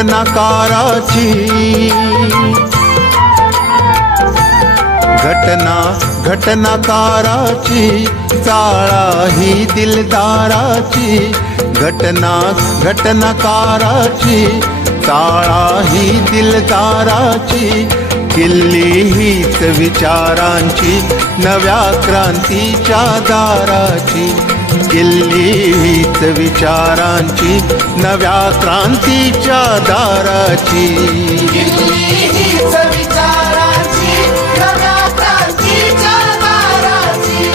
घटनाकाराची घटनाकाराची चाळा ही दिलदाराची घटनाकाराची चाळा ही दिलदाराची किल्ली हीच विचारांची नव्या क्रांतीच्या दाराची किल्ली हीच विचारांची नव्या क्रांतीच्या दाराची किल्ली हीच विचारांची नव्या क्रांतीच्या दाराची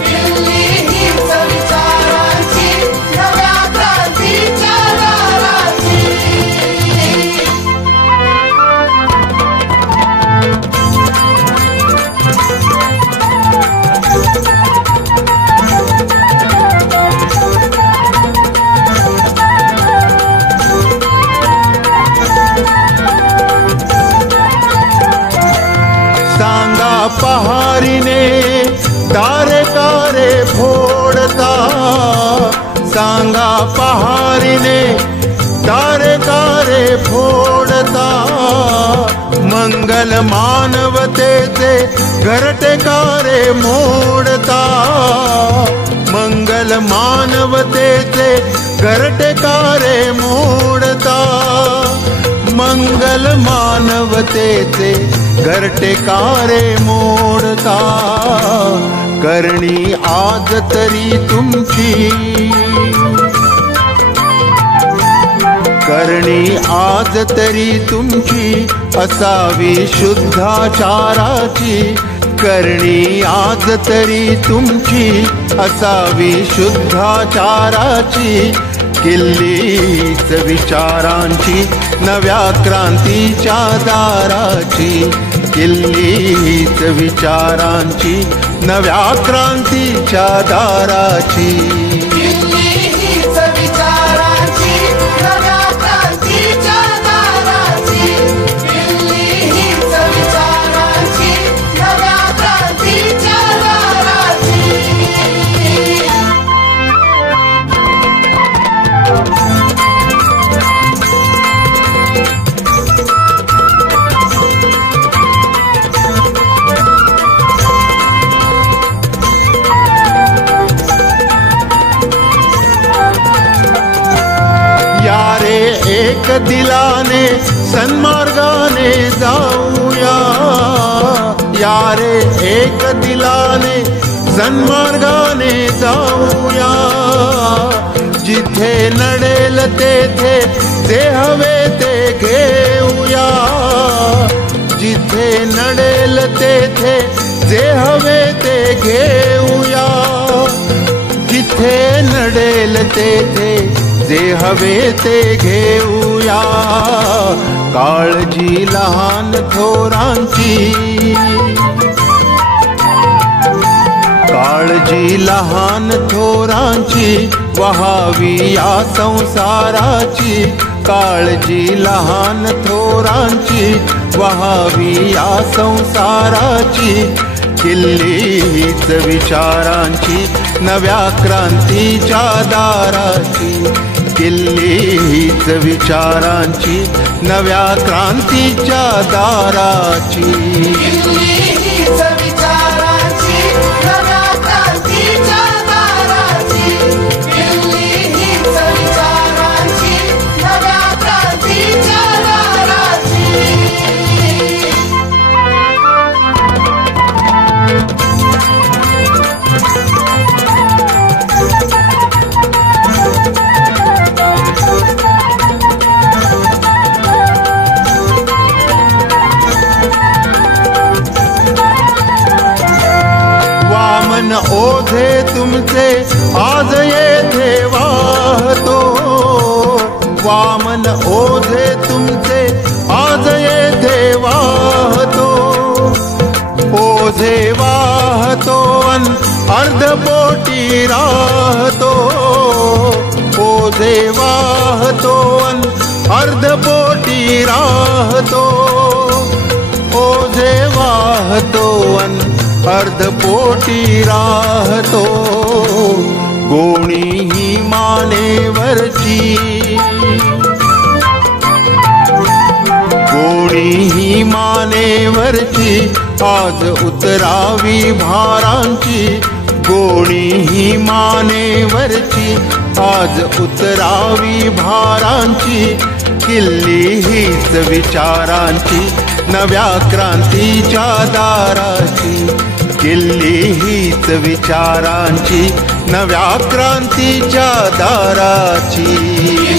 किल्ली हीच विचारांची नव्या क्रांतीच्या दाराची सांगा पहारीने तारेकारे फोडता सांगा पहारीने तारेकारे फोडता मंगल मानवतेचे घरटेकारे मोडता मंगल मानवतेचे घरटेकारे मोडता मंगल मानवतेचे घरटेकारे मोडता करणी आज तरी तुमची करणी आज तरी तुमची असावी शुद्धाचाराची करणी आज तरी तुमची असावी शुद्धाचाराची किल्लीच विचारांची नव्या क्रांतीच्या दाराची किल्लीच विचारांची नव्या क्रांतीच्या दाराची किल्ली हीच विचारांची नव्या क्रांतीच्या दाराची किल्ली हीच विचारांची नव्या क्रांतीच्या दाराची यारे एक दिलाने सन्मार्गाने जाऊया यारे एक दिलाने सन्मार्गाने जाऊया जिथे नडेल तेथे जे हवे ते घेऊया जिथे नडेल तेथे जे हवे ते घेऊया जिथे नडेल तेथे जे हवे ते घेऊया काळजी लहान थोरांची काळजी लहान थोरांची वहावी या संसाराची काळजी लहान थोरांची वहावी या संसाराची किल्लीच विचारांची नव्या क्रांतीच्या दाराची किल्लीच विचारांची नव्या क्रांतीच्या दाराची किल्ली हीच विचारांची नव्या क्रांतीच्या दाराची किल्ली हीच विचारांची नव्या क्रांतीच्या दाराची वामन ओझे तुमचे आज येथे वाहतो वामन ओझे तुमचे आज येथे वाहतो ओझे वाहतो अन अर्धपोटी राहतो ओझे वाहतो अन अर्धपोटी राहतो ओझे वाहतो अन अर्धपोटी राहतो गोणी ही मानेवरची गोणी ही मानेवरची आज उतरावी भारांची, गोणी ही मानेवरची आज उतरावी भारांची, किल्ली हीच विचारांची नव्या क्रांतीच्या दाराची, किल्ली हीच विचारांची नव्या क्रांतीच्या दाराची।